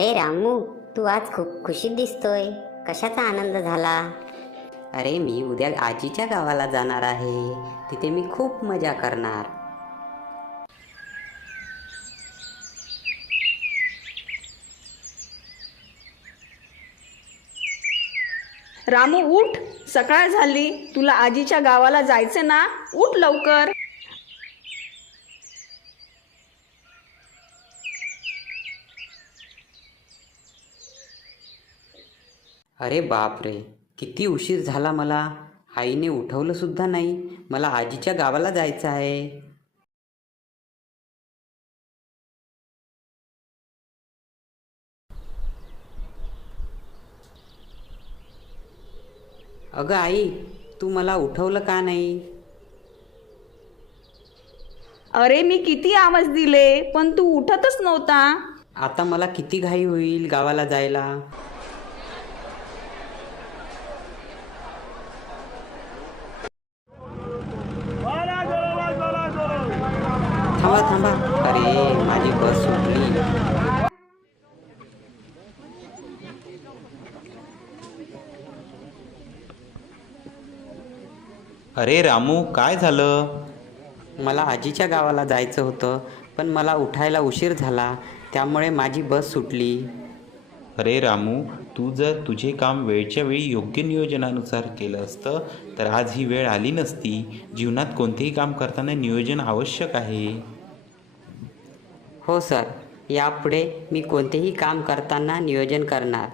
अरे रामू, तू आज खूप खुशीत दिसतोय. कशाचा आनंद झाला? अरे मी उद्या आजीच्या गावाला जाणार आहे. तिथे मी खूप मजा करणार. रामू उठ, सकाळ झाली. तुला आजीच्या गावाला जायचे ना, उठ लवकर. अरे बापरे, किती उशीर झाला मला. आईने उठवलं सुद्धा नाही. मला आजीच्या गावाला जायचं आहे. अगं आई, तू मला उठवलं का नाही? अरे मी किती आवाज दिले पण तू उठतच नव्हता. आता मला किती घाई होईल गावाला जायला. थांबा थांबा, अरे माझी बस सुटली. अरे रामू, काय झालं? मला आजीच्या गावाला जायचं होतं, पण मला उठायला उशीर झाला, त्यामुळे माझी बस सुटली. अरे रामू, तू जर तुझे काम वेळच्या वेळी योग्य नियोजनानुसार केलं असतं तर आज ही वेळ आली नसती. जीवनात कोणतेही काम करताना नियोजन आवश्यक आहे. हो सर, यापुढे मी कोणतेही काम करताना नियोजन करणार.